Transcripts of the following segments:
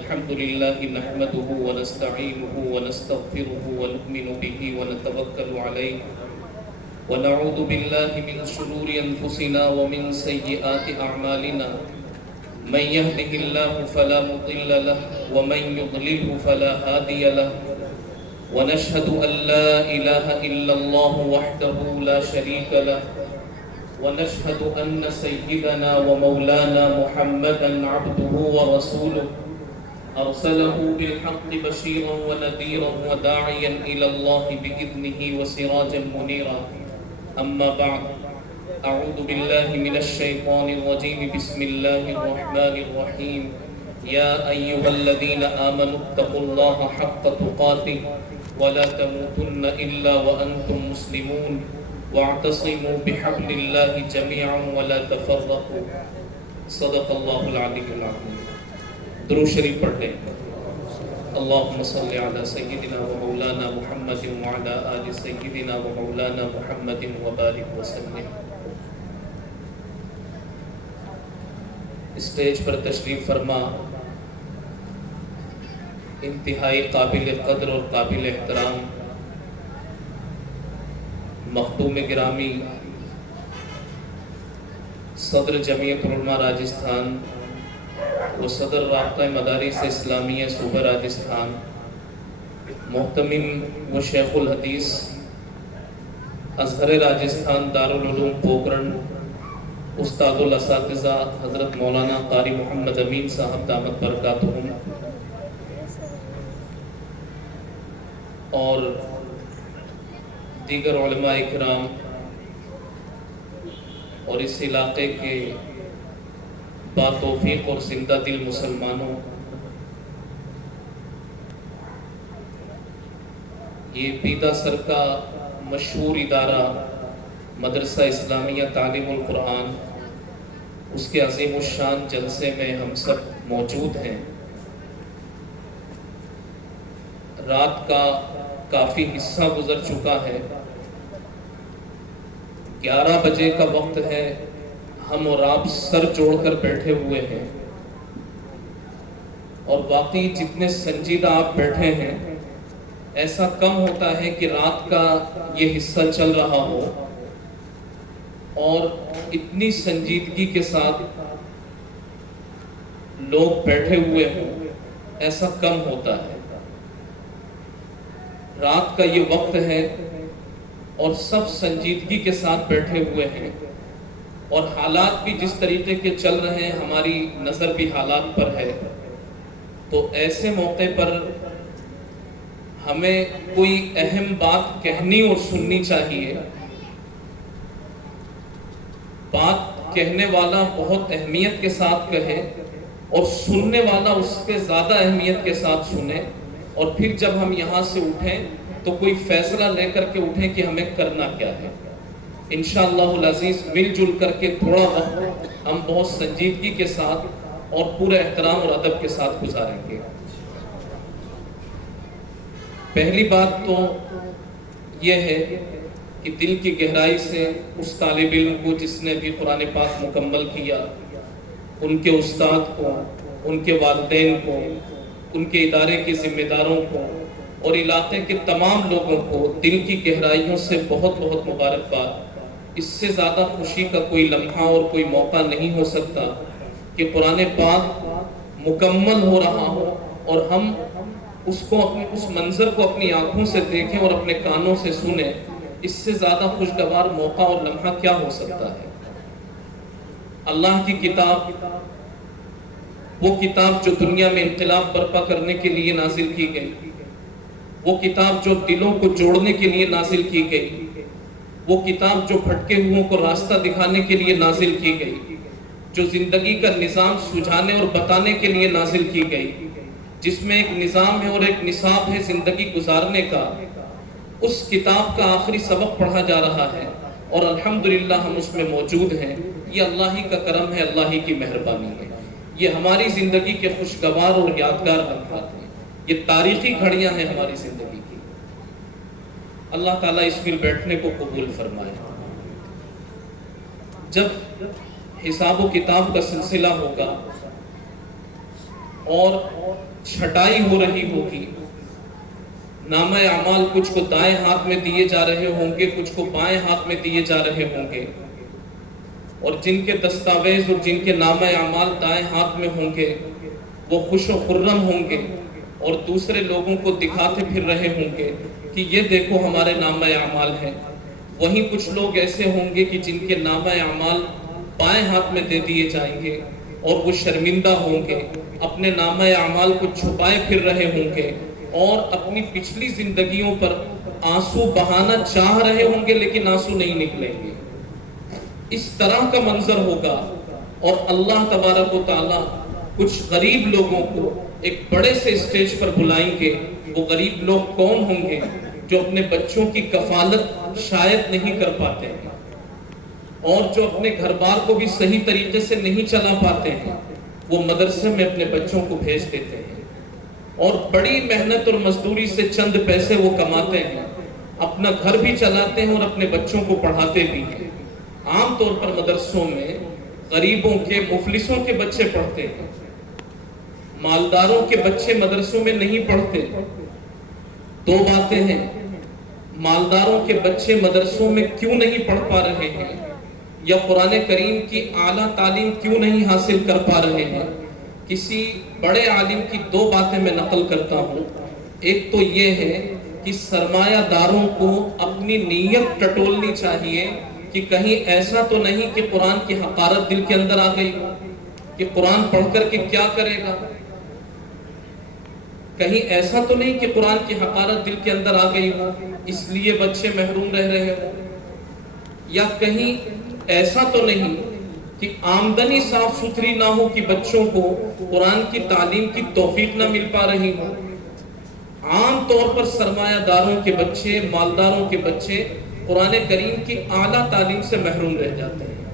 الحمد لله نحمده ونستعينه ونستغفره ونؤمن به ونتوكل عليه ونعوذ بالله من شرور أنفسنا ومن سيئات أعمالنا من يهده الله فلا مضل له ومن يضلله فلا هادي له ونشهد أن لا إله إلا الله وحده لا شريك له ونشهد أن سيدنا ومولانا محمدا عبده ورسوله أرسله بالحق بشيرا ونذيرا وداعيا إلى الله بإذنه وسراجا منيرا أما بعد أعوذ بالله من الشيطان الرجيم بسم الله الرحمن الرحيم يا أيها الذين آمنوا اتقوا الله حق تقاته ولا تموتن إلا وأنتم مسلمون واعتصموا بحبل الله جميعا ولا تفرقوا صدق اللہ العلی العظیم. درود شریف پڑھ لیں. اللہم صل علی سیدنا و مولانا محمد وعلی آل سیدنا و مولانا محمد وبارک وسلم. اسٹیج پر تشریف فرما انتہائی قابل قدر اور قابل احترام مخدوم گرامی صدر جمعیت علماء راجستھان و صدر رابطہ مدارس اسلامیہ صوبہ راجستھان، محتمم و شیخ الحدیث ازہر راجستھان دارالعلوم پوکرن، استاد الاساتذہ حضرت مولانا قاری محمد امین صاحب دامت برکاتہم، اور دیگر علماء اکرام اور اس علاقے کے باتوفیق اور زندہ دل مسلمانوں، یہ پیدا سر کا مشہور ادارہ مدرسہ اسلامیہ تعلیم القرآن، اس کے عظیم الشان جلسے میں ہم سب موجود ہیں. رات کا کافی حصہ گزر چکا ہے، 11 بجے کا وقت ہے. ہم اور آپ سر جوڑ کر بیٹھے ہوئے ہیں، اور واقعی جتنے سنجیدہ آپ بیٹھے ہیں ایسا کم ہوتا ہے کہ رات کا یہ حصہ چل رہا ہو اور اتنی سنجیدگی کے ساتھ لوگ بیٹھے ہوئے ہوں، ایسا کم ہوتا ہے. رات کا یہ وقت ہے اور سب سنجیدگی کے ساتھ بیٹھے ہوئے ہیں، اور حالات بھی جس طریقے کے چل رہے ہیں ہماری نظر بھی حالات پر ہے. تو ایسے موقع پر ہمیں کوئی اہم بات کہنی اور سننی چاہیے. بات کہنے والا بہت اہمیت کے ساتھ کہے اور سننے والا اس سے زیادہ اہمیت کے ساتھ سنے، اور پھر جب ہم یہاں سے اٹھیں تو کوئی فیصلہ لے کر کے اٹھیں کہ ہمیں کرنا کیا ہے. انشاءاللہ العزیز مل جل کر کے تھوڑا وقت ہم بہت سنجیدگی کے ساتھ اور پورے احترام اور ادب کے ساتھ گزاریں گے. پہلی بات تو یہ ہے کہ دل کی گہرائی سے اس طالب علم کو جس نے بھی قرآن پاک مکمل کیا، ان کے استاد کو، ان کے والدین کو، ان کے ادارے کے ذمہ داروں کو اور علاقے کے تمام لوگوں کو دل کی گہرائیوں سے بہت بہت مبارکباد. اس سے زیادہ خوشی کا کوئی لمحہ اور کوئی موقع نہیں ہو سکتا کہ قرآن پاک مکمل ہو رہا ہو اور ہم اس منظر کو اپنی آنکھوں سے دیکھیں اور اپنے کانوں سے سنیں. اس سے زیادہ خوشگوار موقع اور لمحہ کیا ہو سکتا ہے؟ اللہ کی کتاب، وہ کتاب جو دنیا میں انقلاب برپا کرنے کے لیے نازل کی گئی، وہ کتاب جو دلوں کو جوڑنے کے لیے نازل کی گئی، وہ کتاب جو بھٹکے ہوئوں کو راستہ دکھانے کے لیے نازل کی گئی، جو زندگی کا نظام سجھانے اور بتانے کے لیے نازل کی گئی، جس میں ایک نظام ہے اور ایک نصاب ہے زندگی گزارنے کا. اس کتاب کا آخری سبق پڑھا جا رہا ہے اور الحمدللہ ہم اس میں موجود ہیں. یہ اللہ ہی کا کرم ہے، اللہ ہی کی مہربانی ہے. یہ ہماری زندگی کے خوشگوار اور یادگار لمحات ہیں، یہ تاریخی گھڑیاں ہیں ہماری زندگی کی. اللہ تعالیٰ اس میں بیٹھنے کو قبول فرمائے. جب حساب و کتاب کا سلسلہ ہوگا اور چھٹائی ہو رہی ہوگی، نامہ اعمال کچھ کو دائیں ہاتھ میں دیے جا رہے ہوں گے، کچھ کو بائیں ہاتھ میں دیے جا رہے ہوں گے، اور جن کے دستاویز اور جن کے نامہ اعمال دائیں ہاتھ میں ہوں گے وہ خوش و خرم ہوں گے اور دوسرے لوگوں کو دکھاتے پھر رہے ہوں گے کہ یہ دیکھو ہمارے نامہ اعمال ہیں۔ وہیں کچھ لوگ ایسے ہوں گے کہ جن کے نامہ اعمال بائیں ہاتھ میں دے دیے جائیں گے اور وہ شرمندہ ہوں گے، اپنے نامہ اعمال کو چھپائے پھر رہے ہوں گے اور اپنی پچھلی زندگیوں پر آنسو بہانا چاہ رہے ہوں گے لیکن آنسو نہیں نکلیں گے۔ اس طرح کا منظر ہوگا، اور اللہ تبارک و تعالیٰ کچھ غریب لوگوں کو ایک بڑے سے اسٹیج پر بلائیں گے۔ وہ غریب لوگ کون ہوں گے؟ جو اپنے بچوں کی کفالت شاید نہیں کر پاتے ہیں اور جو اپنے گھر بار کو بھی صحیح طریقے سے نہیں چلا پاتے ہیں، وہ مدرسے میں اپنے بچوں کو بھیج دیتے ہیں اور بڑی محنت اور مزدوری سے چند پیسے وہ کماتے ہیں، اپنا گھر بھی چلاتے ہیں اور اپنے بچوں کو پڑھاتے بھی ہیں۔ عام طور پر مدرسوں میں غریبوں کے، مفلسوں کے بچے پڑھتے ہیں، مالداروں کے بچے مدرسوں میں نہیں پڑھتے۔ دو باتیں ہیں، مالداروں کے بچے مدرسوں میں کیوں نہیں پڑھ پا رہے ہیں یا قرآن کریم کی اعلیٰ تعلیم کیوں نہیں حاصل کر پا رہے ہیں۔ کسی بڑے عالم کی دو باتیں میں نقل کرتا ہوں۔ ایک تو یہ ہے کہ سرمایہ داروں کو اپنی نیت ٹٹولنی چاہیے کہ کہیں ایسا تو نہیں کہ قرآن کی حقارت دل کے اندر آ گئی کہ قرآن پڑھ کر کے کیا کرے گا، کہیں ایسا تو نہیں کہ قرآن کی حقارت دل کے اندر آ گئی ہو اس لیے بچے محروم رہ رہے ہوں، یا کہیں ایسا تو نہیں کہ آمدنی صاف ستھری نہ ہو کہ بچوں کو قرآن کی تعلیم کی توفیق نہ مل پا رہی ہو۔ عام طور پر سرمایہ داروں کے بچے، مالداروں کے بچے قرآن کریم کی اعلیٰ تعلیم سے محروم رہ جاتے ہیں،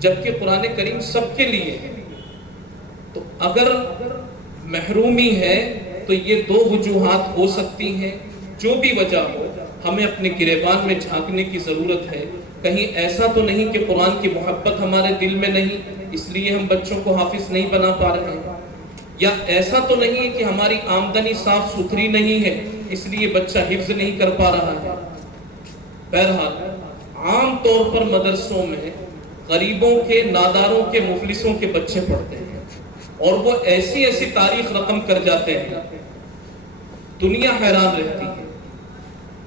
جبکہ قرآن کریم سب کے لیے ہے۔ تو اگر محرومی ہے تو یہ دو وجوہات ہو سکتی ہیں، جو بھی وجہ ہو ہمیں اپنے گریبان میں جھانکنے کی ضرورت ہے۔ کہیں ایسا تو نہیں کہ قرآن کی محبت ہمارے دل میں نہیں اس لیے ہم بچوں کو حافظ نہیں بنا پا رہے ہیں، یا ایسا تو نہیں ہے کہ ہماری آمدنی صاف ستھری نہیں ہے اس لیے بچہ حفظ نہیں کر پا رہا ہے۔ بہرحال عام طور پر مدرسوں میں غریبوں کے، ناداروں کے، مفلسوں کے بچے پڑھتے ہیں اور وہ ایسی ایسی تاریخ رقم کر جاتے ہیں، دنیا حیران رہتی ہے۔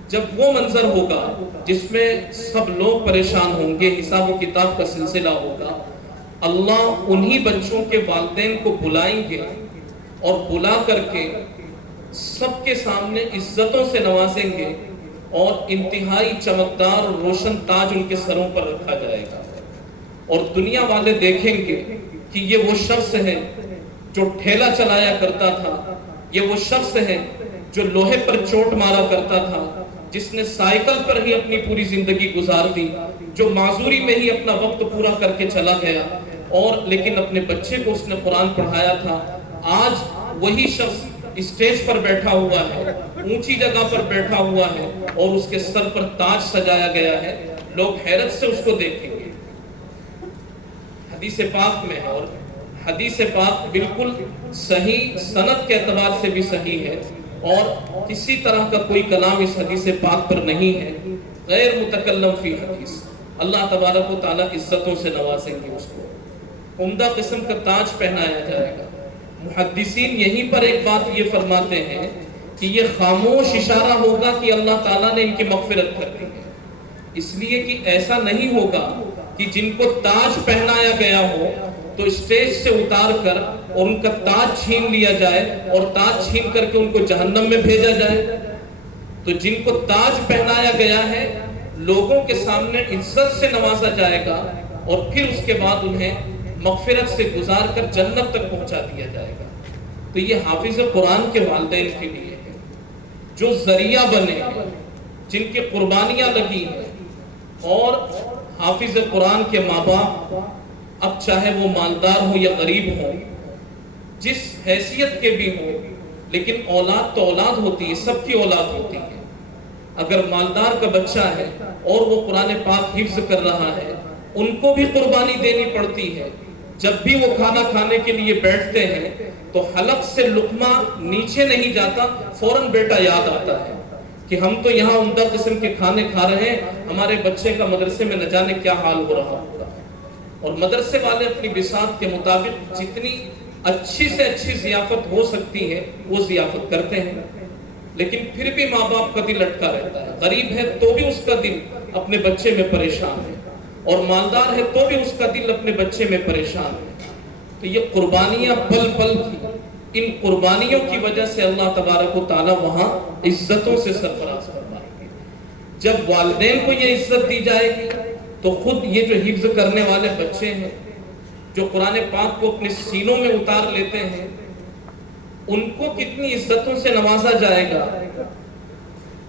جب وہ منظر ہوگا جس میں سب لوگ پریشان ہوں گے، حساب و کتاب کا سلسلہ ہوگا، اللہ انہی بچوں کے والدین کو بلائیں گے اور بلا کر کے سب کے سامنے عزتوں سے نوازیں گے اور انتہائی چمکدار اور روشن تاج ان کے سروں پر رکھا جائے گا، اور دنیا والے دیکھیں گے کہ یہ وہ شخص ہے جو ٹھیلا چلایا کرتا تھا، یہ وہ شخص ہے جو لوہے پر چوٹ مارا کرتا تھا، جس نے سائیکل پر ہی اپنی پوری زندگی گزار دی، جو معذوری میں ہی اپنا وقت پورا کر کے چلا گیا، اور لیکن اپنے بچے کو اس نے قرآن پڑھایا تھا۔ آج وہی شخص اسٹیج پر بیٹھا ہوا ہے، اونچی جگہ پر بیٹھا ہوا ہے اور اس کے سر پر تاج سجایا گیا ہے، لوگ حیرت سے اس کو دیکھیں گے۔ حدیث پاک میں ہے، اور حدیث پاک بالکل صحیح سند کے اعتبار سے بھی صحیح ہے اور کسی طرح کا کوئی کلام اس حدیث پاک پر نہیں ہے، غیر متکلم فی حدیث۔ اللہ تبارک و تعالیٰ عزتوں سے نوازیں گے، اس کو عمدہ قسم کا تاج پہنایا جائے گا۔ محدثین یہیں پر ایک بات یہ فرماتے ہیں کہ یہ خاموش اشارہ ہوگا کہ اللہ تعالیٰ نے ان کی مغفرت کر دی ہے، اس لیے کہ ایسا نہیں ہوگا کہ جن کو تاج پہنایا گیا ہو تو اسٹیج سے اتار کر اور ان کا تاج چھین لیا جائے اور تاج چھین کر کے ان کو جہنم میں بھیجا جائے۔ تو جن کو تاج پہنایا گیا ہے لوگوں کے سامنے عزت سے نوازا جائے گا اور پھر اس کے بعد انہیں مغفرت سے گزار کر جنت تک پہنچا دیا جائے گا۔ تو یہ حافظ قرآن کے والدین کے لیے ہے جو ذریعہ بنے ہیں، جن کی قربانیاں لگی ہیں، اور حافظ قرآن کے ماں باپ اب چاہے وہ مالدار ہو یا غریب ہو، جس حیثیت کے بھی ہو، لیکن اولاد تو اولاد ہوتی ہے، سب کی اولاد ہوتی ہے۔ اگر مالدار کا بچہ ہے اور وہ قرآن پاک حفظ کر رہا ہے، ان کو بھی قربانی دینی پڑتی ہے، جب بھی وہ کھانا کھانے کے لیے بیٹھتے ہیں تو حلق سے لقمہ نیچے نہیں جاتا، فوراً بیٹا یاد آتا ہے کہ ہم تو یہاں عمدہ قسم کے کھانے کھا رہے ہیں، ہمارے بچے کا مدرسے میں نہ جانے کیا حال ہو رہا ہوگا۔ اور مدرسے والے اپنی بساط کے مطابق جتنی اچھی سے اچھی ضیافت ہو سکتی ہے وہ ضیافت کرتے ہیں، لیکن پھر بھی ماں باپ کا دل اٹکا رہتا ہے۔ غریب ہے تو بھی اس کا دل اپنے بچے میں پریشان ہے، اور مالدار ہے تو بھی اس کا دل اپنے بچے میں پریشان ہے۔ تو یہ قربانیاں پل پل کی، ان قربانیوں کی وجہ سے اللہ تبارک و تعالی وہاں عزتوں سے سرفراز فرمائیں گے۔ جب والدین کو یہ عزت دی جائے گی تو خود یہ جو حفظ کرنے والے بچے ہیں، جو قرآن پاک کو اپنے سینوں میں اتار لیتے ہیں، ان کو کتنی عزتوں سے نوازا جائے گا،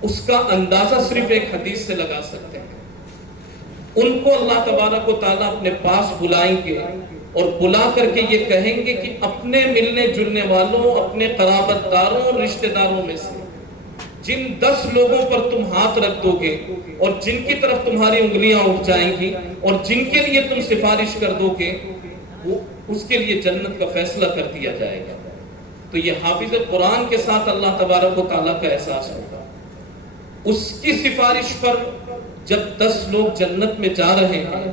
اس کا اندازہ صرف ایک حدیث سے لگا سکتے ہیں۔ ان کو اللہ تبارک و تعالیٰ اپنے پاس بلائیں گے اور بلا کر کے یہ کہیں گے کہ اپنے ملنے جلنے والوں، اپنے قرابت داروں اور رشتہ داروں میں سے جن 10 لوگوں پر تم ہاتھ رکھ دو گے اور جن کی طرف تمہاری انگلیاں اٹھ جائیں گی اور جن کے لیے تم سفارش کر دو گے، وہ اس کے لیے جنت کا فیصلہ کر دیا جائے گا۔ تو یہ حافظ قرآن کے ساتھ اللہ تبارک و تعالیٰ کا احساس ہوگا۔ اس کی سفارش پر جب 10 لوگ جنت میں جا رہے ہیں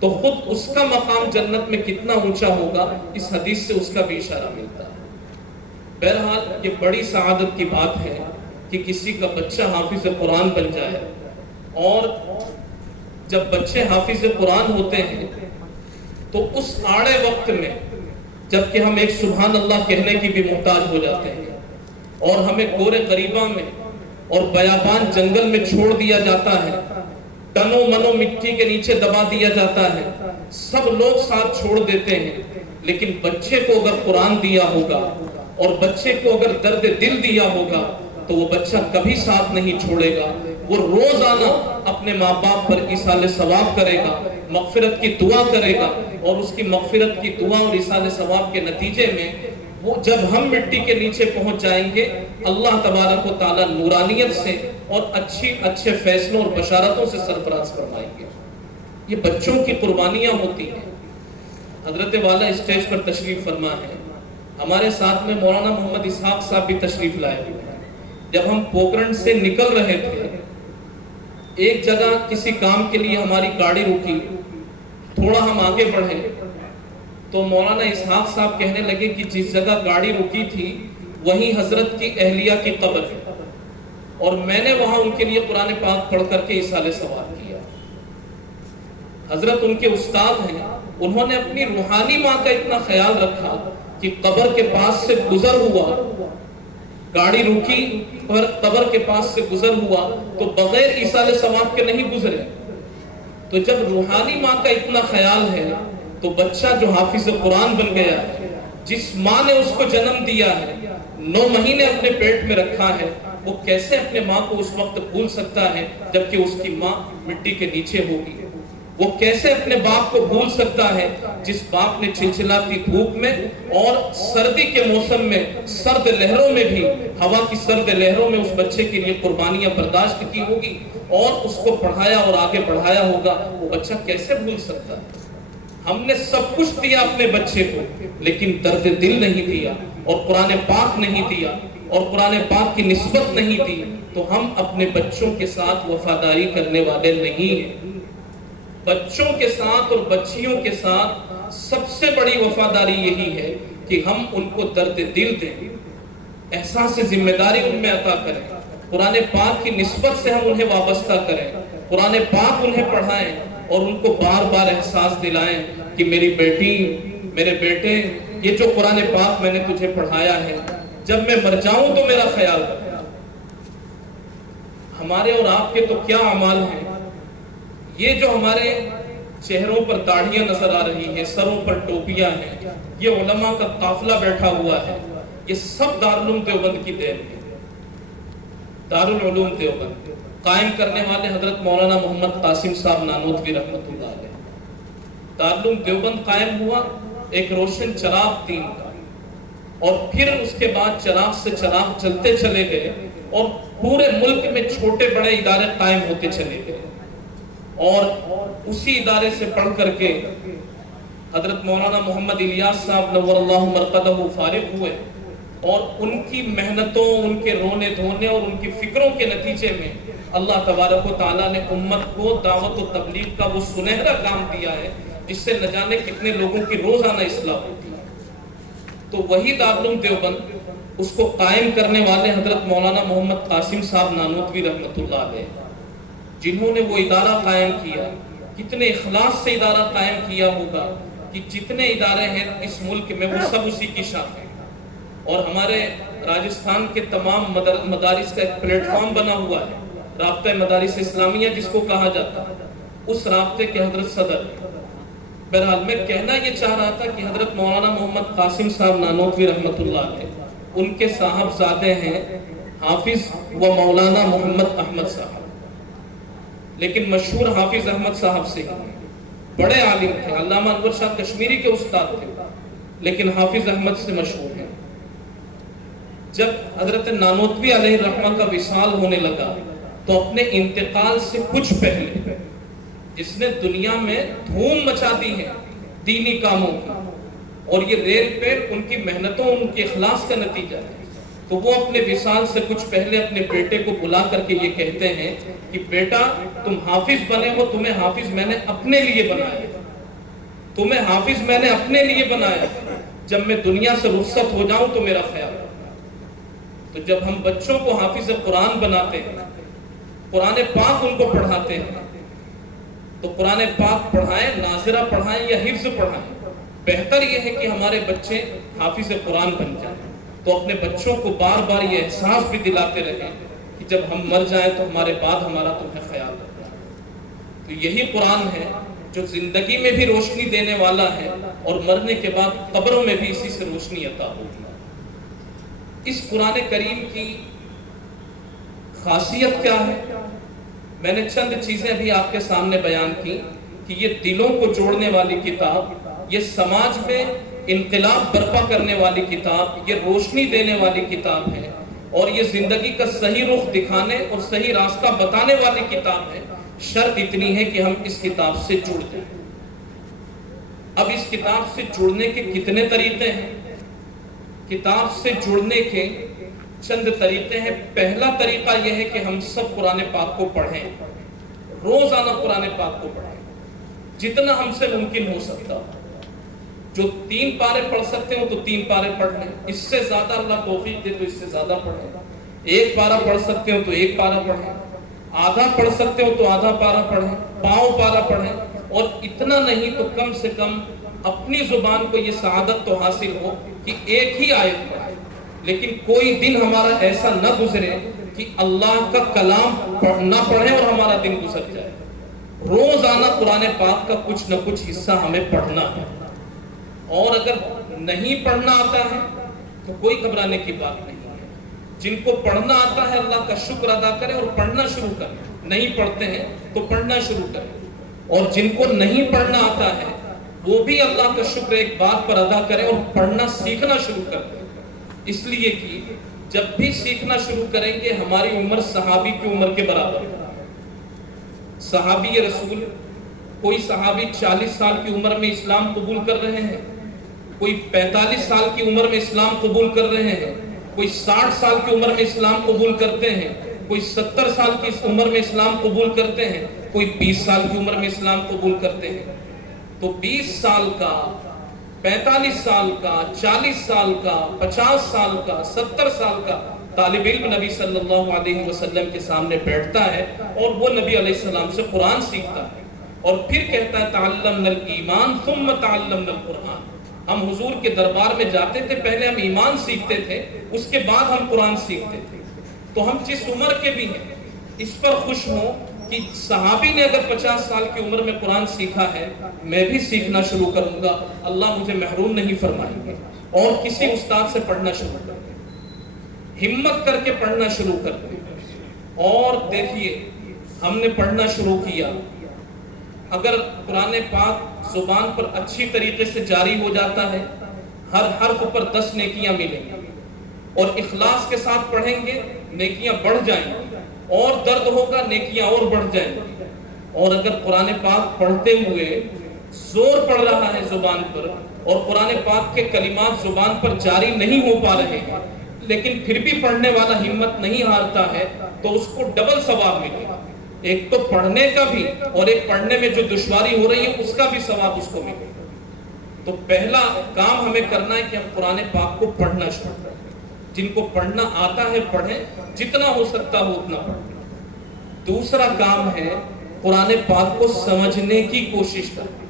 تو خود اس کا مقام جنت میں کتنا اونچا ہوگا، اس حدیث سے اس کا بھی اشارہ ملتا ہے۔ بہرحال یہ بڑی سعادت کی بات ہے کہ کسی کا بچہ حافظ قرآن بن جائے، اور جب بچے حافظ قرآن ہوتے ہیں تو اس آڑے وقت میں جبکہ ہم ایک سبحان اللہ کہنے کی بھی محتاج ہو جاتے ہیں اور ہمیں کورے قریبا میں اور بیابان جنگل میں چھوڑ دیا جاتا ہے، تنو منو مٹی کے نیچے دبا دیا جاتا ہے، سب لوگ ساتھ چھوڑ دیتے ہیں، لیکن بچے کو اگر قرآن دیا ہوگا اور بچے کو اگر درد دل دیا ہوگا تو وہ بچہ کبھی ساتھ نہیں چھوڑے گا۔ وہ روزانہ اپنے ماں باپ پر ایصال ثواب کرے گا، مغفرت کی دعا کرے گا، اور اس کی مغفرت کی دعا اور ایصال ثواب کے نتیجے میں وہ جب ہم مٹی کے نیچے پہنچ جائیں گے، اللہ تبارک و تعالیٰ نورانیت سے اور اچھے فیصلوں اور بشارتوں سے سرفراز فرمائیں گے۔ یہ بچوں کی قربانیاں ہوتی ہیں۔ حضرت والا اسٹیج پر تشریف فرما ہے، ہمارے ساتھ میں مولانا محمد اسحاق صاحب بھی تشریف لائے ہوئے ہیں۔ جب ہم پوکرن سے نکل رہے تھے، ایک جگہ کسی کام کے لیے ہماری گاڑی رکی، تھوڑا ہم آگے بڑھے تو مولانا اسحاق صاحب کہنے لگے کہ جس جگہ گاڑی رکی تھی وہیں حضرت کی اہلیہ کی قبر ہے، اور میں نے وہاں ان کے لیے قرآن پاک پڑھ کر کے ایصال ثواب کیا۔ حضرت ان کے استاد ہیں، انہوں نے اپنی روحانی ماں کا اتنا خیال رکھا کہ قبر کے پاس سے گزر ہوا، گاڑی رکی اور قبر کے پاس سے گزر ہوا تو بغیر ایصال ثواب کے نہیں گزرے۔ تو جب روحانی ماں کا اتنا خیال ہے تو بچہ جو حافظ قرآن بن گیا ہے، جس ماں نے اس کو جنم دیا ہے، 9 مہینے اپنے پیٹ میں رکھا ہے، وہ کیسے اپنے ماں کو اس وقت بھول سکتا ہے جبکہ اس کی ماں مٹی کے نیچے ہوگی؟ وہ کیسے اپنے باپ کو بھول سکتا ہے جس باپ نے چلچلاتی دھوپ میں اور سردی کے موسم میں سرد لہروں میں بھی، ہوا کی سرد لہروں میں اس بچے کے لیے قربانیاں برداشت کی ہوگی اور اس کو پڑھایا اور آگے بڑھایا ہوگا؟ وہ بچہ کیسے بھول سکتا ہے؟ ہم نے سب کچھ دیا اپنے بچے کو، لیکن درد دل نہیں دیا اور قرآن پاک نہیں دیا اور قرآن پاک کی نسبت نہیں دی، تو ہم اپنے بچوں کے ساتھ وفاداری کرنے والے نہیں ہیں۔ بچوں کے ساتھ اور بچیوں کے ساتھ سب سے بڑی وفاداری یہی ہے کہ ہم ان کو درد دل دیں، احساس ذمہ داری ان میں عطا کریں، قرآن پاک کی نسبت سے ہم انہیں وابستہ کریں، قرآن پاک انہیں پڑھائیں اور ان کو بار بار احساس دلائیں کہ میری بیٹی، میرے بیٹے، یہ جو قرآن پاک میں نے تجھے پڑھایا ہے، جب میں مر جاؤں تو میرا خیال رکھنا۔ ہمارے اور آپ کے تو کیا اعمال ہیں، یہ جو ہمارے چہروں پر داڑھیاں نظر آ رہی ہیں، سروں پر ٹوپیاں ہیں، یہ علماء کا قافلہ بیٹھا ہوا ہے، یہ سب دارالعلوم دیوبند کی دین ہے۔ دارالعلوم دیوبند قائم کرنے والے حضرت مولانا محمد قاسم صاحب نانوتوی رحمۃ اللہ علیہ۔ دارالعلوم دیوبند قائم ہوا ایک روشن چراغ دین کا، اور پھر اس کے بعد چراغ سے چراغ چلتے چلے گئے اور پورے ملک میں چھوٹے بڑے ادارے قائم ہوتے چلے گئے، اور اسی ادارے سے پڑھ کر کے حضرت مولانا محمد الیاس صاحب نور اللہ مرقدہ فارغ ہوئے، اور ان کی محنتوں، ان کے رونے دھونے اور ان کی فکروں کے نتیجے میں اللہ تبارک و تعالیٰ نے امت کو دعوت و تبلیغ کا وہ سنہرا کام دیا ہے جس سے نہ جانے کتنے لوگوں کی روزانہ اصلاح ہوتی ہے۔ تو وہی دارالعلوم دیوبند، اس کو قائم کرنے والے حضرت مولانا محمد قاسم صاحب نانوتوی رحمۃ اللہ علیہ، جنہوں نے وہ ادارہ قائم کیا، کتنے اخلاص سے ادارہ قائم کیا ہوگا کہ جتنے ادارے ہیں اس ملک میں وہ سب اسی کی شاخ ہیں۔ اور ہمارے راجستھان کے تمام مدارس کا ایک پلیٹ فارم بنا ہوا ہے، رابطہ مدارس اسلامیہ جس کو کہا جاتا ہے، اس رابطے کے حضرت صدر۔ بہرحال میں کہنا یہ چاہ رہا تھا کہ حضرت مولانا محمد قاسم صاحب نانوتوی رحمۃ اللہ علیہ، ان کے صاحبزادے ہیں حافظ و مولانا محمد احمد صاحب، لیکن مشہور حافظ احمد صاحب سے ہی، بڑے عالم تھے، علامہ انور شاہ کشمیری کے استاد تھے، لیکن حافظ احمد سے مشہور ہیں۔ جب حضرت نانوتوی علیہ الرحمہ کا وصال ہونے لگا تو اپنے انتقال سے کچھ پہلے، جس نے دنیا میں دھوم مچا دی ہے دینی کاموں کی، اور یہ ریل پہ ان کی محنتوں، ان کے اخلاص کا نتیجہ ہے، تو وہ اپنے وصال سے کچھ پہلے اپنے بیٹے کو بلا کر کے یہ کہتے ہیں کہ بیٹا تم حافظ بنے ہو، تمہیں حافظ میں نے اپنے لیے بنایا، تمہیں حافظ میں نے اپنے لیے بنایا، جب میں دنیا سے رخصت ہو جاؤں تو میرا خیال۔ تو جب ہم بچوں کو حافظ قرآن بناتے ہیں، قرآن پاک ان کو پڑھاتے ہیں، تو قرآن پاک پڑھائیں، ناظرہ پڑھائیں یا حفظ پڑھائیں، بہتر یہ ہے کہ ہمارے بچے حافظ قرآن بن جائیں۔ تو اپنے بچوں کو بار بار یہ احساس بھی دلاتے رہیں کہ جب ہم مر جائیں تو ہمارے بعد ہمارا تمہیں خیال رکھنا۔ تو یہی قرآن ہے جو زندگی میں بھی روشنی دینے والا ہے، اور مرنے کے بعد قبروں میں بھی اسی سے روشنی عطا ہوگی۔ اس قرآن کریم کی خاصیت کیا ہے؟ میں نے چند چیزیں بھی آپ کے سامنے بیان کی کہ یہ دلوں کو جوڑنے والی کتاب، یہ سماج میں انقلاب برپا کرنے والی کتاب، یہ روشنی دینے والی کتاب ہے، اور یہ زندگی کا صحیح رخ دکھانے اور صحیح راستہ بتانے والی کتاب ہے۔ شرط اتنی ہے کہ ہم اس کتاب سے جڑ جائیں۔ اب اس کتاب سے جڑنے کے کتنے طریقے ہیں؟ کتاب سے جڑنے کے چند طریقے ہیں۔ پہلا طریقہ یہ ہے کہ ہم سب قرآن پاک کو پڑھیں، روزانہ قرآن پاک کو پڑھیں، جتنا ہم سے ممکن ہو سکتا۔ جو 3 پارے پڑھ سکتے ہو تو 3 پارے پڑھ لیں، اس سے زیادہ اللہ توفیق دے تو اس سے زیادہ پڑھیں۔ 1 پارہ پڑھ سکتے ہو تو 1 پارہ پڑھیں، آدھا پڑھ سکتے ہو تو آدھا پارہ پڑھیں، پاؤں پارہ پڑھیں، اور اتنا نہیں تو کم سے کم اپنی زبان کو یہ سعادت تو حاصل ہو کہ ایک ہی آیت پڑھیں، لیکن کوئی دن ہمارا ایسا نہ گزرے کہ اللہ کا کلام نہ پڑھیں اور ہمارا دن گزر جائے۔ روزانہ قرآن پاک کا کچھ نہ کچھ حصہ ہمیں پڑھنا ہے، اور اگر نہیں پڑھنا آتا ہے تو کوئی گھبرانے کی بات نہیں ہے۔ جن کو پڑھنا آتا ہے اللہ کا شکر ادا کریں اور پڑھنا شروع کریں، نہیں پڑھتے ہیں تو پڑھنا شروع کریں، اور جن کو نہیں پڑھنا آتا ہے وہ بھی اللہ کا شکر ایک بات پر ادا کریں اور پڑھنا سیکھنا شروع کر دیں۔ اس لیے کہ جب بھی سیکھنا شروع کریں گے ہماری عمر صحابی کی عمر کے برابر ہے۔ صحابی رسول، کوئی صحابی 40 سال کی عمر میں اسلام قبول کر رہے ہیں، کوئی 45 سال کی عمر میں اسلام قبول کر رہے ہیں، کوئی 60 سال کی عمر میں اسلام قبول کرتے ہیں، کوئی 70 سال کی عمر میں اسلام قبول کرتے ہیں، کوئی 20 سال کی عمر میں اسلام قبول کرتے ہیں۔ تو 20 سال کا، 45 سال کا، 40 سال کا، 50 سال کا، 70 سال کا طالب علم نبی صلی اللہ علیہ وسلم کے سامنے بیٹھتا ہے اور وہ نبی علیہ السلام سے قرآن سیکھتا ہے، اور پھر کہتا ہے تعلمنا الایمان ثم تعلمنا القرآن۔ ہم حضور کے دربار میں جاتے تھے، پہلے ہم ایمان سیکھتے تھے، اس کے بعد ہم قرآن سیکھتے تھے۔ تو ہم جس عمر کے بھی ہیں اس پر خوش ہوں کہ صحابی نے اگر 50 سال کی عمر میں قرآن سیکھا ہے، میں بھی سیکھنا شروع کروں گا، اللہ مجھے محروم نہیں فرمائیں گے، اور کسی استاد سے پڑھنا شروع کر دیں، ہمت کر کے پڑھنا شروع کر دیں۔ اور دیکھیے ہم نے پڑھنا شروع کیا، اگر قرآن پاک زبان پر اچھی طریقے سے جاری ہو جاتا ہے، ہر حرف پر 10 نیکیاں ملیں گی، اور اخلاص کے ساتھ پڑھیں گے نیکیاں بڑھ جائیں گی، اور درد ہوگا نیکیاں اور بڑھ جائیں گی۔ اور اگر قرآن پاک پڑھتے ہوئے زور پڑ رہا ہے زبان پر اور قرآن پاک کے کلمات زبان پر جاری نہیں ہو پا رہے ہیں، لیکن پھر بھی پڑھنے والا ہمت نہیں ہارتا ہے، تو اس کو ڈبل ثواب ملے گا، ایک تو پڑھنے کا بھی اور ایک پڑھنے میں جو دشواری ہو رہی ہے اس کا بھی ثواب اس کو ملے گا۔ تو پہلا کام ہمیں کرنا ہے کہ ہم قرآن پاک کو پڑھنا شروع کریں، جن کو پڑھنا آتا ہے پڑھیں، جتنا ہو سکتا ہو اتنا پڑھیں۔ دوسرا کام ہے قرآن پاک کو سمجھنے کی کوشش کریں۔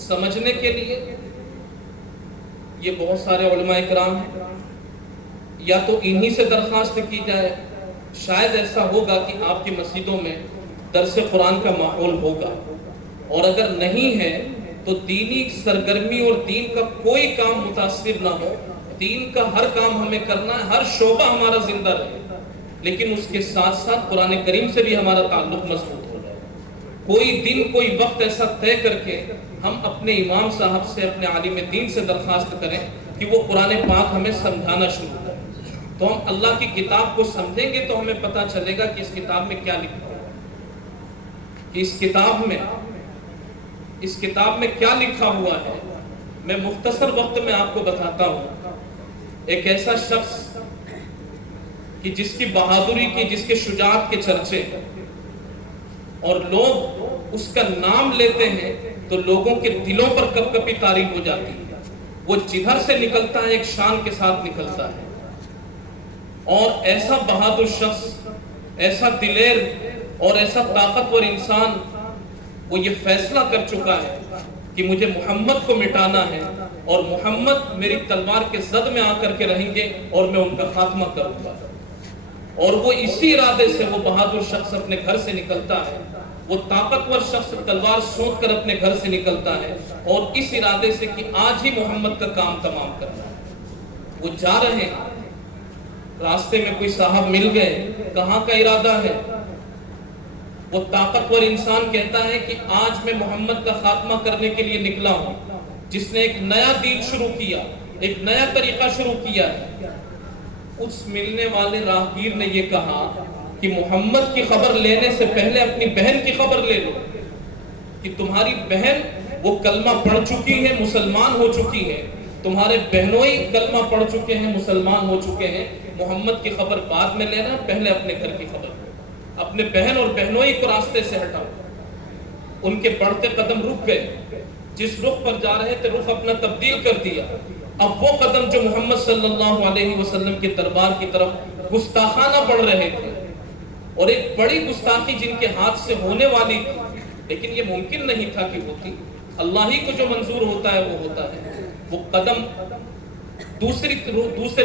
سمجھنے کے لیے یہ بہت سارے علماء اکرام ہیں، یا تو انہی سے درخواست کی جائے، شاید ایسا ہوگا کہ آپ کی مسجدوں میں درس قرآن کا ماحول ہوگا، اور اگر نہیں ہے تو دینی سرگرمی اور دین کا کوئی کام متاثر نہ ہو، دین کا ہر کام ہمیں کرنا ہے، ہر شعبہ ہمارا زندہ رہے، لیکن اس کے ساتھ ساتھ قرآن کریم سے بھی ہمارا تعلق مضبوط ہو جائے۔ کوئی دن کوئی وقت ایسا طے کر کے ہم اپنے امام صاحب سے، اپنے عالم دین سے درخواست کریں کہ وہ قرآن پاک ہمیں سمجھانا شروع کریں، تو ہم اللہ کی کتاب کو سمجھیں گے تو ہمیں پتہ چلے گا کہ اس کتاب میں کیا لکھا ہوا ہے، کہ اس کتاب میں کیا لکھا ہوا ہے۔ میں مختصر وقت میں آپ کو بتاتا ہوں، ایک ایسا شخص کہ جس کی بہادری کی، جس کے شجاعت کے چرچے ہیں، اور لوگ اس کا نام لیتے ہیں تو لوگوں کے دلوں پر کپ کپی طاری ہو جاتی ہے، وہ جدھر سے نکلتا ہے ایک شان کے ساتھ نکلتا ہے، اور ایسا بہادر شخص، ایسا دلیر اور ایسا طاقتور انسان، وہ یہ فیصلہ کر چکا ہے کہ مجھے محمد کو مٹانا ہے، اور محمد میری تلوار کے زد میں آ کر کے رہیں گے اور میں ان کا خاتمہ کروں گا۔ اور وہ اسی ارادے سے، وہ بہادر شخص اپنے گھر سے نکلتا ہے، وہ طاقتور شخص تلوار سونت کر اپنے گھر سے نکلتا ہے، اور اس ارادے سے کہ آج ہی محمد کا کام تمام کرنا ہے۔ وہ جا رہے ہیں، راستے میں کوئی صاحب مل گئے، کہاں کا ارادہ ہے؟ وہ طاقتور انسان کہتا ہے کہ آج میں محمد کا خاتمہ کرنے کے لیے نکلا ہوں، جس نے ایک نیا دین شروع کیا، ایک نیا طریقہ شروع کیا ہے۔ اس ملنے والے راہگیر نے یہ کہا کہ محمد کی خبر لینے سے پہلے اپنی بہن کی خبر لے لو، کہ تمہاری بہن وہ کلمہ پڑھ چکی ہے، مسلمان ہو چکی ہے، تمہارے بہنوئی کلمہ پڑھ چکے ہیں، مسلمان ہو چکے ہیں، محمد کی خبر بعد میں لینا، پہلے اپنے گھر کی خبر لو، اپنے بہن اور بہنوئی کو راستے سے ہٹاؤ۔ ان کے بڑھتے قدم رک گئے، جس رخ پر جا رہے تھے رخ اپنا تبدیل کر دیا۔ اب وہ قدم جو محمد صلی اللہ علیہ وسلم کے دربار کی طرف گستاخانہ بڑھ رہے تھے، اور ایک بڑی گستاخی جن کے ہاتھ سے ہونے والی تھی، لیکن یہ ممکن نہیں تھا کہ ہوتی، اللہ ہی کو جو منظور ہوتا ہے وہ ہوتا ہے۔ وہ قدم دوسرے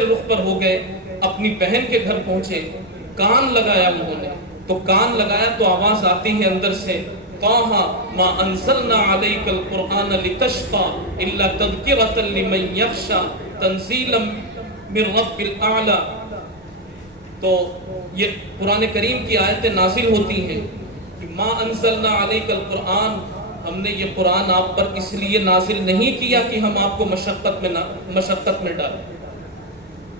رخ پر ہو گئے، اپنی بہن کے گھر پہنچے، کان لگایا انہوں نے، تو کان لگایا تو آواز آتی ہے اندر سے، طٰہ ما انزلنا علیک القرآن لتشقى الا تذکرۃ لمن یخشی تنزیلا من رب الاعلی۔ تو یہ قرآن کریم کی آیتیں نازل ہوتی ہیں کہ ما انزلنا علیک القرآن، ہم نے یہ قرآن آپ پر اس لیے نازل نہیں کیا کہ ہم آپ کو مشقت میں ڈالیں،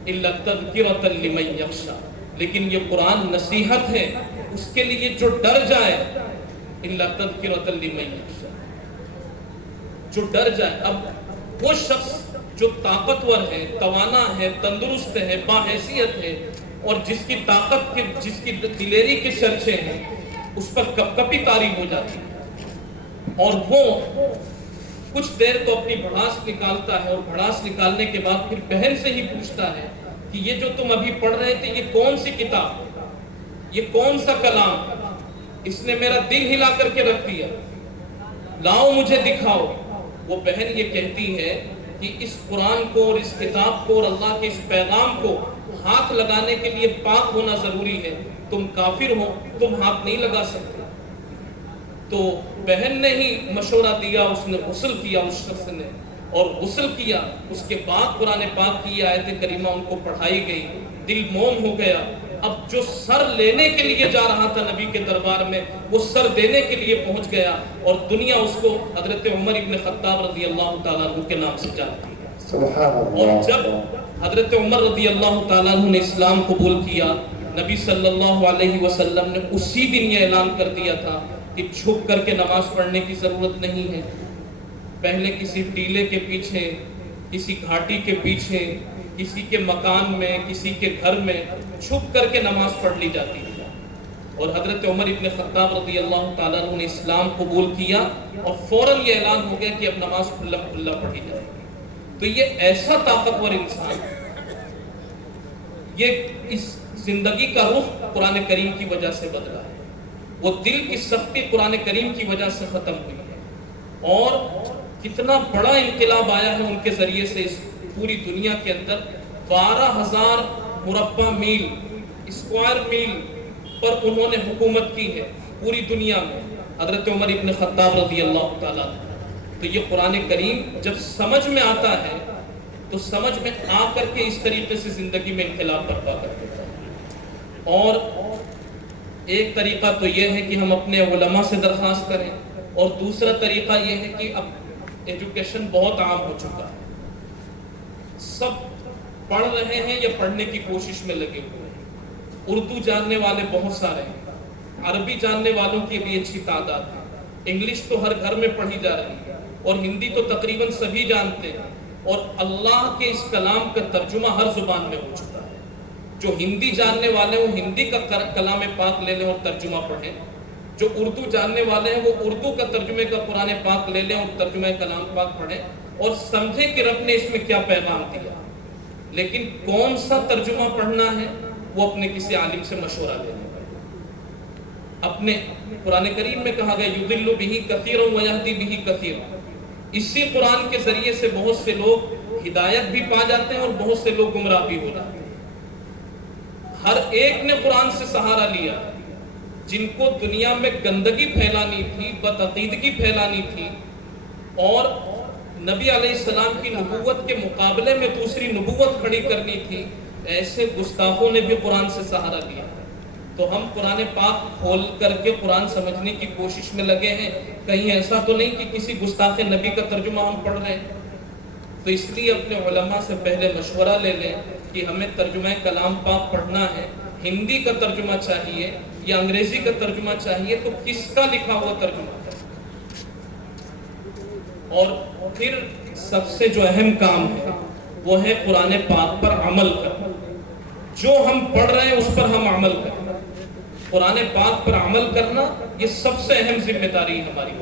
الا تذکرۃ لمن یخشی، لیکن یہ قرآن نصیحت ہے اس کے لیے جو ڈر جائے، الا تذکرۃ لمن یخشی، جو ڈر جائے۔ اب وہ شخص جو طاقتور ہے، توانا ہے، تندرست ہے، باحیثیت ہے، اور جس کی طاقت کے، جس کی دلیری کے چرچے ہیں، اس پر کپ کپی طاری ہو جاتی ہے، اور وہ کچھ دیر تو اپنی بھڑاس نکالتا ہے، اور بھڑاس نکالنے کے بعد پھر بہن سے ہی پوچھتا ہے کہ یہ جو تم ابھی پڑھ رہے تھے یہ کون سی کتاب، یہ کون سا کلام، اس نے میرا دل ہلا کر کے رکھ دیا، لاؤ مجھے دکھاؤ۔ وہ بہن یہ کہتی ہے کہ اس قرآن کو اور اس کتاب کو اور اللہ کے اس پیغام کو ہاتھ لگانے کے لیے پاک ہونا ضروری ہے، تم کافر ہو، تم ہاتھ نہیں لگا سکتے۔ تو بہن نے ہی مشورہ دیا، اس نے غسل کیا، اس شخص نے، اور غسل کیا، اس کے بعد قرآن پاک کی آیت کریمہ ان کو پڑھائی گئی، دل موم ہو گیا۔ اب جو سر لینے کے لیے جا رہا تھا نبی کے دربار میں، وہ سر دینے کے لیے پہنچ گیا، اور دنیا اس کو حضرت عمر ابن خطاب رضی اللہ تعالیٰ عنہ کے نام سے جانتی ہے۔ اور جب حضرت عمر رضی اللہ تعالیٰ عنہ نے اسلام قبول کیا، نبی صلی اللہ علیہ وسلم نے اسی دن یہ اعلان کر دیا تھا کہ جھک کر کے نماز پڑھنے کی ضرورت نہیں ہے. پہلے کسی ٹیلے کے پیچھے، کسی گھاٹی کے پیچھے، کسی کے مکان میں، کسی کے گھر میں چھپ کر کے نماز پڑھ لی جاتی تھی. اور حضرت عمر ابن خطاب رضی اللہ تعالیٰ عنہ نے اسلام قبول کیا اور فوراً یہ اعلان ہو گیا کہ اب نماز کھلا کھلا پڑھی جائے گی. تو یہ ایسا طاقتور انسان، یہ اس زندگی کا رخ قرآن کریم کی وجہ سے بدلا ہے. وہ دل کی سختی قرآن کریم کی وجہ سے ختم ہوئی ہے. اور کتنا بڑا انقلاب آیا ہے ان کے ذریعے سے اس پوری دنیا کے اندر. 12,000 مربع میل، اسکوائر میل پر انہوں نے حکومت کی ہے پوری دنیا میں، حضرت عمر ابن خطاب رضی اللہ تعالیٰ. تو یہ قرآن کریم جب سمجھ میں آتا ہے تو سمجھ میں آ کر کے اس طریقے سے زندگی میں انقلاب برپا کر دیتا ہے. اور ایک طریقہ تو یہ ہے کہ ہم اپنے علماء سے درخواست کریں، اور دوسرا طریقہ یہ ہے کہ اب ایجوکیشن بہت عام ہو چکا ہے، سب پڑھ رہے ہیں یا پڑھنے کی کوشش میں لگے ہوئے ہیں. اردو جاننے والے بہت سارے ہیں، عربی جاننے والوں کی بھی اچھی تعداد ہے، انگلش تو ہر گھر میں پڑھی جا رہی ہے، اور ہندی تو تقریباً سبھی جانتے ہیں. اور اللہ کے اس کلام کا ترجمہ ہر زبان میں ہو چکا ہے. جو ہندی جاننے والے ہیں وہ ہندی کا کلام پاک لے لیں اور ترجمہ پڑھیں، جو اردو جاننے والے ہیں وہ اردو کا ترجمے کا قرآن پاک لے لیں اور ترجمہ کلام پاک پڑھیں اور سمجھیں کہ رب نے اس میں کیا پیغام دیا. لیکن کون سا ترجمہ پڑھنا ہے وہ اپنے کسی عالم سے مشورہ لینا پڑے. اپنے قرآن کریم میں کہا گیا یضل بہ کثیرا ویہدی بہ کثیرا. اسی قرآن کے ذریعے سے بہت سے لوگ ہدایت بھی پا جاتے ہیں اور بہت سے لوگ گمراہ بھی ہو جاتے ہیں. ہر ایک نے قرآن سے سہارا لیا. جن کو دنیا میں گندگی پھیلانی تھی، بدعقیدگی پھیلانی تھی، اور نبی علیہ السلام کی نبوت کے مقابلے میں دوسری نبوت کھڑی کرنی تھی، ایسے گستاخوں نے بھی قرآن سے سہارا لیا. تو ہم قرآن پاک کھول کر کے قرآن سمجھنے کی کوشش میں لگے ہیں. کہیں ایسا تو نہیں کہ کسی گستاخ نبی کا ترجمہ ہم پڑھ رہے ہیں. تو اس لیے اپنے علماء سے پہلے مشورہ لے لیں کہ ہمیں ترجمہ کلام پاک پڑھنا ہے، ہندی کا ترجمہ چاہیے یا انگریزی کا ترجمہ چاہیے، تو کس کا لکھا ہوا ترجمہ ہے. اور پھر سب سے جو اہم کام ہے وہ ہے قرآن پاک پر عمل کرنا. جو ہم پڑھ رہے ہیں اس پر ہم عمل کریں. قرآن پاک پر عمل کرنا یہ سب سے اہم ذمہ داری ہے ہماری،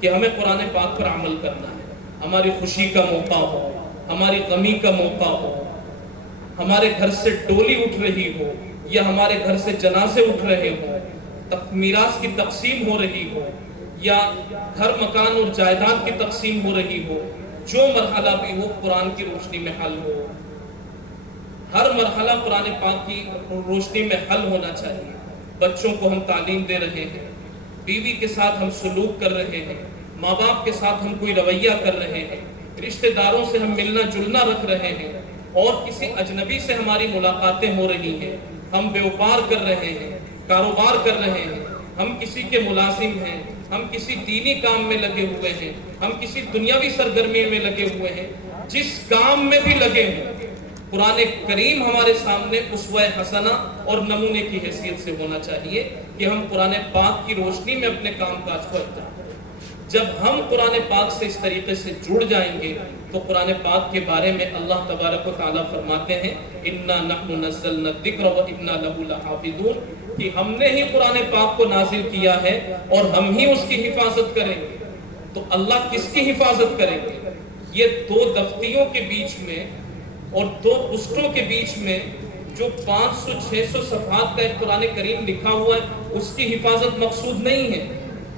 کہ ہمیں قرآن پاک پر عمل کرنا ہے. ہماری خوشی کا موقع ہو، ہماری غمی کا موقع ہو، ہمارے گھر سے ڈولی اٹھ رہی ہو یا ہمارے گھر سے جنازے اٹھ رہے ہوں، میراث کی تقسیم ہو رہی ہو یا گھر مکان اور جائیداد کی تقسیم ہو رہی ہو، جو مرحلہ بھی ہو قرآن کی روشنی میں حل ہو. ہر مرحلہ قرآن پاک کی روشنی میں حل ہونا چاہیے. بچوں کو ہم تعلیم دے رہے ہیں، بیوی کے ساتھ ہم سلوک کر رہے ہیں، ماں باپ کے ساتھ ہم کوئی رویہ کر رہے ہیں، رشتہ داروں سے ہم ملنا جلنا رکھ رہے ہیں، اور کسی اجنبی سے ہماری ملاقاتیں ہو رہی ہیں، ہم بیوپار کر رہے ہیں، کاروبار کر رہے ہیں، ہم کسی کے ملازم ہیں، ہم کسی دینی کام میں لگے ہوئے ہیں، ہم کسی دنیاوی سرگرمی میں لگے ہوئے ہیں، جس کام میں بھی لگے ہیں قرآن کریم ہمارے سامنے اسوہ حسنہ اور نمونے کی حیثیت سے ہونا چاہیے کہ ہم قرآن پاک کی روشنی میں اپنے کام کاج کو انجام دیں. جب ہم قرآن پاک سے اس طریقے سے جڑ جائیں گے تو قرآن پاک کے بارے میں اللہ تبارک و تعالیٰ فرماتے ہیں اِنَّا نَحْنُ نَزَّلْنَا الذِّكْرَ وَإِنَّا لَهُ لَحَافِظُونَ، کہ ہم نے ہی قرآن پاک کو نازل کیا ہے اور ہم ہی اس کی حفاظت کریں گے. تو اللہ کس کی حفاظت کریں گے؟ یہ دو دفتیوں کے بیچ میں اور دو پشتوں کے بیچ میں جو 500-600 صفحات کا ایک قرآن کریم لکھا ہوا ہے اس کی حفاظت مقصود نہیں ہے،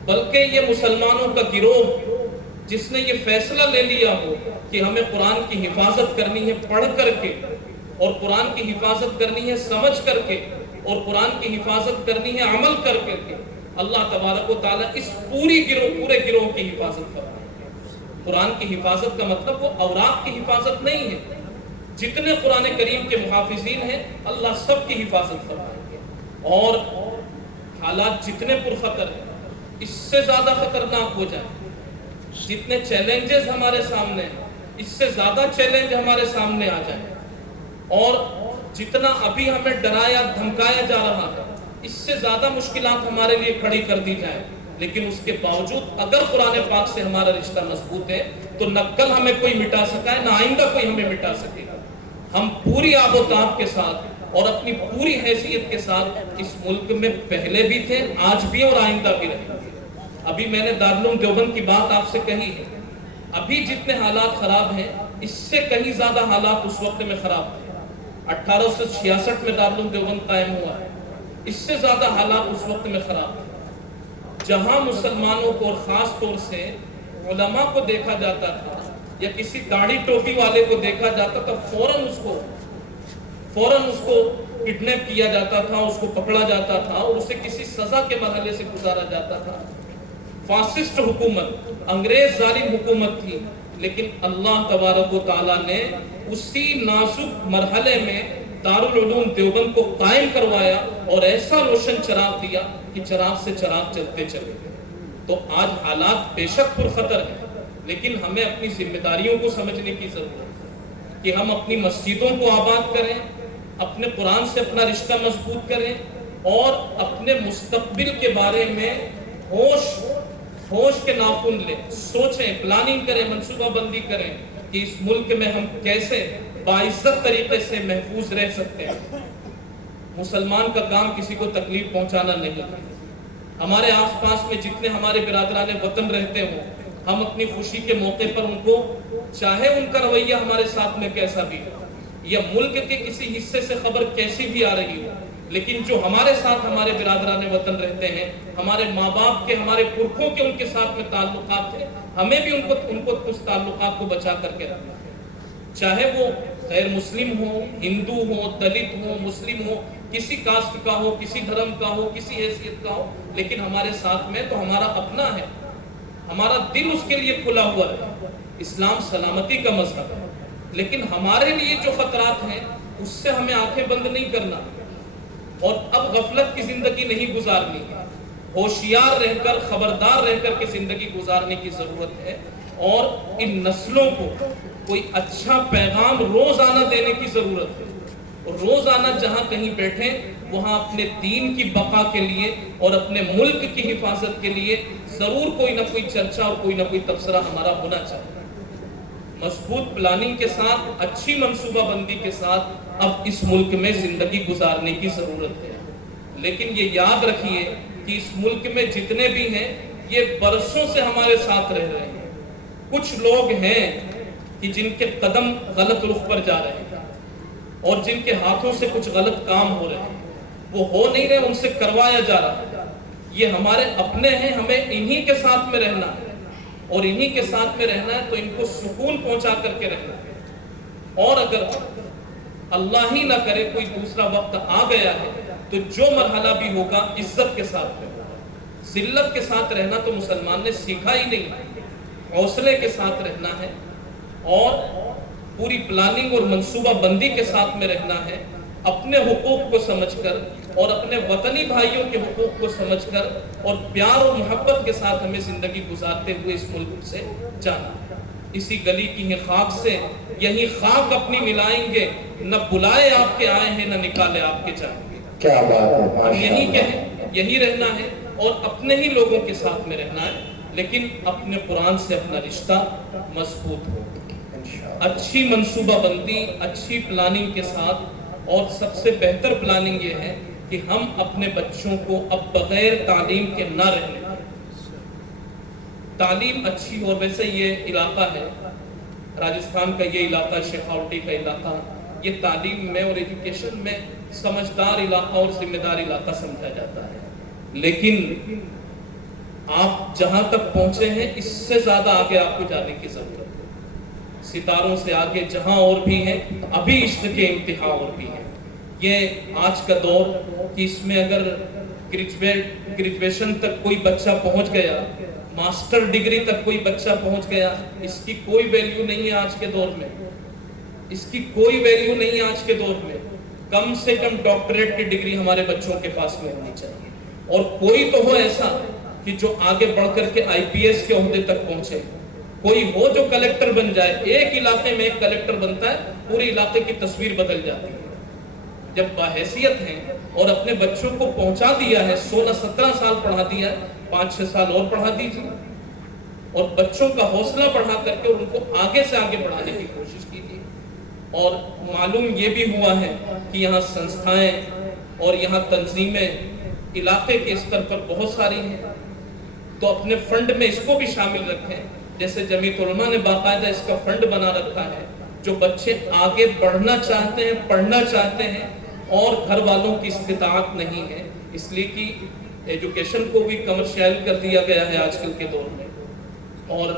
بلکہ یہ مسلمانوں کا گروہ جس نے یہ فیصلہ لے لیا ہو کہ ہمیں قرآن کی حفاظت کرنی ہے پڑھ کر کے، اور قرآن کی حفاظت کرنی ہے سمجھ کر کے، اور قرآن کی حفاظت کرنی ہے عمل کر کے، اللہ تبارک و تعالیٰ اس پورے گروہ کی حفاظت فرمائے. قرآن کی حفاظت کا مطلب وہ اوراق کی حفاظت نہیں ہے. جتنے قرآن کریم کے محافظین ہیں اللہ سب کی حفاظت فرمائیں گے. اور حالات جتنے پرخطر ہیں اس سے زیادہ خطرناک ہو جائیں، جتنے چیلنجز ہمارے سامنے ہیں اس سے زیادہ چیلنج ہمارے سامنے آ جائیں، اور جتنا ابھی ہمیں ڈرایا دھمکایا جا رہا ہے اس سے زیادہ مشکلات ہمارے لیے کھڑی کر دی جائیں، لیکن اس کے باوجود اگر قرآن پاک سے ہمارا رشتہ مضبوط ہے تو نہ کل ہمیں کوئی مٹا سکا ہے، نہ آئندہ کوئی ہمیں مٹا سکے گا۔ ہم پوری آب و تاب کے ساتھ اور اپنی پوری حیثیت کے ساتھ اس ملک میں پہلے بھی تھے، آج بھی اور آئندہ بھی رہیں گے۔ ابھی میں نے دارالعلوم دیوبند کی بات آپ سے کہی ہے، ابھی جتنے حالات خراب ہیں اس سے کہیں زیادہ حالات اس وقت میں خراب تھے۔ 1866 میں دارالعلوم دیوبند قائم ہوا ہے، اس سے زیادہ حالات اس وقت میں خراب تھے۔ جہاں مسلمانوں کو اور خاص طور سے علماء کو دیکھا جاتا تھا یا کسی داڑھی ٹوپی والے کو دیکھا جاتا تھا، فوراً اس کو کڈنیپ کیا جاتا تھا، اس کو پکڑا جاتا تھا اور اسے کسی سزا کے مرحلے سے گزارا جاتا تھا۔ فاسسٹ حکومت، انگریز ظالم حکومت تھی، لیکن اللہ تبارک و تعالیٰ نے اسی نازک مرحلے میں دارالعلوم دیوبند کو قائم کروایا اور ایسا روشن چراغ دیا کہ چراغ سے چراغ چلتے چلے گئے۔ تو آج حالات بے شک پرخطر ہیں، لیکن ہمیں اپنی ذمہ داریوں کو سمجھنے کی ضرورت ہے کہ ہم اپنی مسجدوں کو آباد کریں، اپنے قرآن سے اپنا رشتہ مضبوط کریں اور اپنے مستقبل کے بارے میں ہوش کے ناخن لیں، سوچیں، پلاننگ کریں، منصوبہ بندی کریں کہ اس ملک میں ہم کیسے باعزت طریقے سے محفوظ رہ سکتے ہیں۔ مسلمان کا کام کسی کو تکلیف پہنچانا نہیں ہے۔ ہمارے آس پاس میں جتنے ہمارے برادران وطن رہتے ہوں، ہم اپنی خوشی کے موقع پر ان کو، چاہے ان کا رویہ ہمارے ساتھ میں کیسا بھی ہو یا ملک کے کسی حصے سے خبر کیسی بھی آ رہی ہو، لیکن جو ہمارے ساتھ ہمارے برادران وطن رہتے ہیں، ہمارے ماں باپ کے، ہمارے پرکھوں کے ان کے ساتھ میں تعلقات ہیں، ہمیں بھی ان کو اس تعلقات کو بچا کر کے رکھنا ہے۔ چاہے وہ غیر مسلم ہو، ہندو ہو، دلت ہو، مسلم ہو، کسی کاسٹ کا ہو، کسی دھرم کا ہو، کسی حیثیت کا ہو، لیکن ہمارے ساتھ میں تو ہمارا اپنا ہے، ہمارا دل اس کے لیے کھلا ہوا ہے۔ اسلام سلامتی کا مذہب ہے، لیکن ہمارے لیے جو خطرات ہیں اس سے ہمیں آنکھیں بند نہیں کرنا اور اب غفلت کی زندگی نہیں گزارنی ہے، ہوشیار رہ کر، خبردار رہ کر کے زندگی گزارنے کی ضرورت ہے اور ان نسلوں کو کوئی اچھا پیغام روزانہ دینے کی ضرورت ہے۔ اور روزانہ جہاں کہیں بیٹھیں وہاں اپنے دین کی بقا کے لیے اور اپنے ملک کی حفاظت کے لیے ضرور کوئی نہ کوئی چرچا اور کوئی نہ کوئی تبصرہ ہمارا ہونا چاہیے۔ مضبوط پلاننگ کے ساتھ، اچھی منصوبہ بندی کے ساتھ اب اس ملک میں زندگی گزارنے کی ضرورت ہے۔ لیکن یہ یاد رکھیے کہ اس ملک میں جتنے بھی ہیں یہ برسوں سے ہمارے ساتھ رہ رہے ہیں۔ کچھ لوگ ہیں کہ جن کے قدم غلط رخ پر جا رہے ہیں اور جن کے ہاتھوں سے کچھ غلط کام ہو رہے ہیں، وہ ہو نہیں رہے، ان سے کروایا جا رہا ہے۔ یہ ہمارے اپنے ہیں، ہمیں انہی کے ساتھ میں رہنا ہے اور انہی کے ساتھ میں رہنا ہے تو ان کو سکون پہنچا کر کے رہنا ہے۔ اور اگر اللہ ہی نہ کرے کوئی دوسرا وقت آ گیا ہے تو جو مرحلہ بھی ہوگا عزت کے ساتھ میں ہوگا۔ ذلت کے ساتھ رہنا تو مسلمان نے سیکھا ہی نہیں، حوصلے کے ساتھ رہنا ہے اور پوری پلاننگ اور منصوبہ بندی کے ساتھ میں رہنا ہے، اپنے حقوق کو سمجھ کر اور اپنے وطنی بھائیوں کے حقوق کو سمجھ کر اور پیار اور محبت کے ساتھ ہمیں زندگی گزارتے ہوئے اس ملک سے جانا ہے۔ اسی گلی کی خاک سے یہی خاک اپنی ملائیں گے، نہ بلائے آپ کے آئے ہیں نہ نکالے آپ کے جائیں گے۔ کیا بات ہے، ہم یہی کہیں، یہی رہنا ہے اور اپنے ہی لوگوں کے ساتھ میں رہنا ہے، لیکن اپنے قرآن سے اپنا رشتہ مضبوط ہو، اچھی منصوبہ بندی، اچھی پلاننگ کے ساتھ۔ اور سب سے بہتر پلاننگ یہ ہے کہ ہم اپنے بچوں کو اب بغیر تعلیم کے نہ رہنے دیں۔ تعلیم اچھی ہو، ویسے یہ علاقہ ہے راجستھان کا، یہ علاقہ شیخاوٹی کا علاقہ، یہ تعلیم میں اور ایجوکیشن میں سمجھدار علاقہ اور ذمہ دار علاقہ سمجھا جاتا ہے، لیکن آپ جہاں تک پہنچے ہیں اس سے زیادہ آگے آپ کو جانے کی ضرورت ہے۔ ستاروں سے آگے جہاں اور بھی ہیں، ابھی عشق کے امتحان اور بھی ہیں۔ یہ آج کا دور کہ اس میں اگر گریجویشن تک کوئی بچہ پہنچ گیا، ماسٹر ڈگری تک کوئی بچہ پہنچ گیا، اس کی کوئی ویلیو نہیں ہے آج کے دور میں، اس کی کوئی ویلیو نہیں ہے آج کے دور میں۔ کم سے کم ڈاکٹریٹ کی ڈگری ہمارے بچوں کے پاس میں ہونی چاہیے، اور کوئی تو ہو ایسا کہ جو آگے بڑھ کر کے آئی پی ایس کے عہدے تک پہنچے، کوئی ہو جو کلیکٹر بن جائے۔ ایک علاقے میں ایک کلیکٹر بنتا ہے، پورے علاقے کی تصویر بدل جاتی ہے۔ جب باحیثیت ہیں اور اپنے بچوں کو پہنچا دیا ہے، 16-17 سال پڑھا دیا ہے، 5-6 سال اور پڑھا دیجیے، اور بچوں کا حوصلہ بڑھا کر کے ان کو آگے سے آگے بڑھانے کی کوشش کیجیے۔ اور معلوم یہ بھی ہوا ہے کہ یہاں سنستھائیں اور یہاں تنظیمیں علاقے کے استر پر بہت ساری ہیں، تو اپنے فنڈ میں اس کو بھی شامل رکھیں۔ جیسے جمعیت علماء نے باقاعدہ اس کا فنڈ بنا رکھا ہے، جو بچے آگے بڑھنا چاہتے ہیں، پڑھنا چاہتے ہیں اور گھر والوں کی استطاعت نہیں ہے، اس لیے کہ ایجوکیشن کو بھی کمرشیل کر دیا گیا ہے آج کل کے دور میں، اور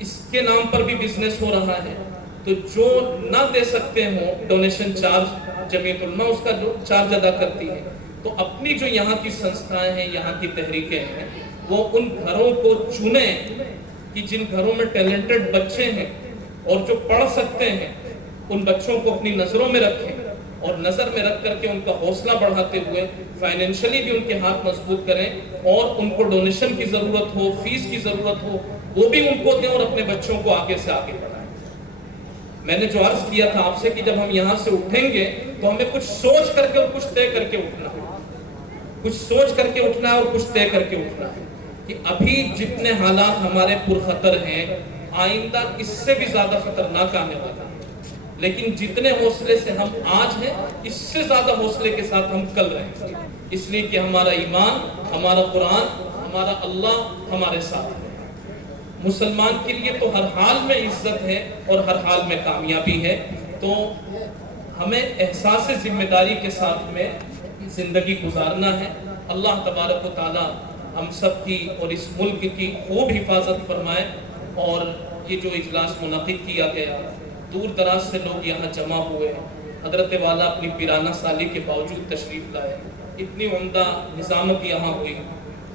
اس کے نام پر بھی بزنس ہو رہا ہے۔ تو جو نہ دے سکتے ہوں ڈونیشن چارج، جمعیت علماء اس کا چارج ادا کرتی ہے، تو اپنی جو یہاں کی سنستھائیں ہیں، یہاں کی تحریکیں ہیں، وہ ان گھروں کو چنیں کہ جن گھروں میں ٹیلنٹڈ بچے ہیں اور جو پڑھ سکتے ہیں، ان بچوں کو اپنی نظروں میں رکھیں، اور نظر میں رکھ کر کے ان کا حوصلہ بڑھاتے ہوئے فائنینشلی بھی ان کے ہاتھ مضبوط کریں، اور ان کو ڈونیشن کی ضرورت ہو، فیس کی ضرورت ہو، وہ بھی ان کو دیں، اور اپنے بچوں کو آگے سے آگے بڑھائیں۔ میں نے جو عرض کیا تھا آپ سے کہ جب ہم یہاں سے اٹھیں گے تو ہمیں کچھ سوچ کر کے اور کچھ طے کر کے اٹھنا ہے، کچھ سوچ کر کے اٹھنا ہے اور کچھ طے کر کے اٹھنا ہے، کہ ابھی جتنے حالات ہمارے پرخطر ہیں، آئندہ اس سے بھی زیادہ خطرناک آنے والا ہے، لیکن جتنے حوصلے سے ہم آج ہیں، اس سے زیادہ حوصلے کے ساتھ ہم کل رہیں گے، اس لیے کہ ہمارا ایمان، ہمارا قرآن، ہمارا اللہ ہمارے ساتھ ہے۔ مسلمان کے لیے تو ہر حال میں عزت ہے اور ہر حال میں کامیابی ہے، تو ہمیں احساس ذمہ داری کے ساتھ میں زندگی گزارنا ہے۔ اللہ تبارک و تعالی ہم سب کی اور اس ملک کی خوب حفاظت فرمائے۔ اور یہ جو اجلاس منعقد کیا گیا، دور دراز سے لوگ یہاں جمع ہوئے، حضرت والا اپنی پیرانہ سالی کے باوجود تشریف لائے، اتنی عمدہ نظامت یہاں ہوئی،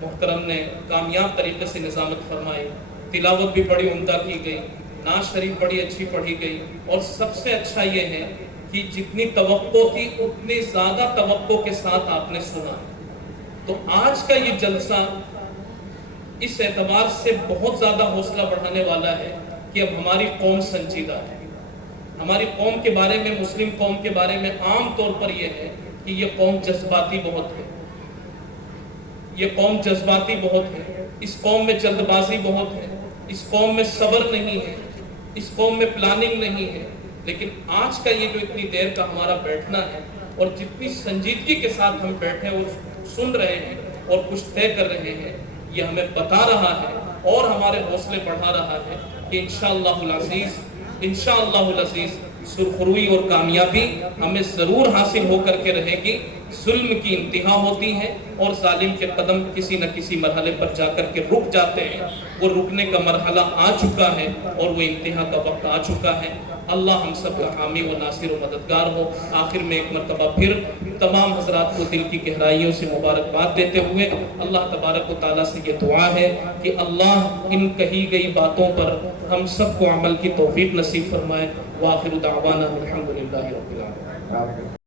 محترم نے کامیاب طریقے سے نظامت فرمائی، تلاوت بھی بڑی عمدہ کی گئی، نعت شریف بڑی اچھی پڑھی گئی، اور سب سے اچھا یہ ہے کہ جتنی توقع تھی اتنی زیادہ توقع کے ساتھ آپ نے سنا۔ تو آج کا یہ جلسہ اس اعتبار سے بہت زیادہ حوصلہ بڑھانے والا ہے کہ اب ہماری قوم سنجیدہ ہے۔ ہماری قوم کے بارے میں، مسلم قوم کے بارے میں عام طور پر یہ ہے کہ یہ قوم جذباتی بہت ہے، یہ قوم جذباتی بہت ہے، اس قوم میں جلد بازی بہت ہے، اس قوم میں صبر نہیں ہے، اس قوم میں پلاننگ نہیں ہے۔ لیکن آج کا یہ جو اتنی دیر کا ہمارا بیٹھنا ہے، اور جتنی سنجیدگی کے ساتھ ہم بیٹھے اور سن رہے ہیں اور کچھ طے کر رہے ہیں، یہ ہمیں بتا رہا ہے اور ہمارے حوصلے بڑھا رہا ہے کہ انشاءاللہ العزیز سرخروئی اور کامیابی ہمیں ضرور حاصل ہو کر کے رہے گی۔ ظلم کی انتہا ہوتی ہے اور ظالم کے قدم کسی نہ کسی مرحلے پر جا کر کے رک جاتے ہیں، وہ رکنے کا مرحلہ آ چکا ہے اور وہ انتہا کا وقت آ چکا ہے۔ اللہ ہم سب کا حامی و ناصر و مددگار ہو۔ آخر میں ایک مرتبہ پھر تمام حضرات کو دل کی گہرائیوں سے مبارکباد دیتے ہوئے اللہ تبارک و تعالیٰ سے یہ دعا ہے کہ اللہ ان کہی گئی باتوں پر ہم سب کو عمل کی توفیق نصیب فرمائے۔ وآخر دعوانا الحمدللہ رب العالمین۔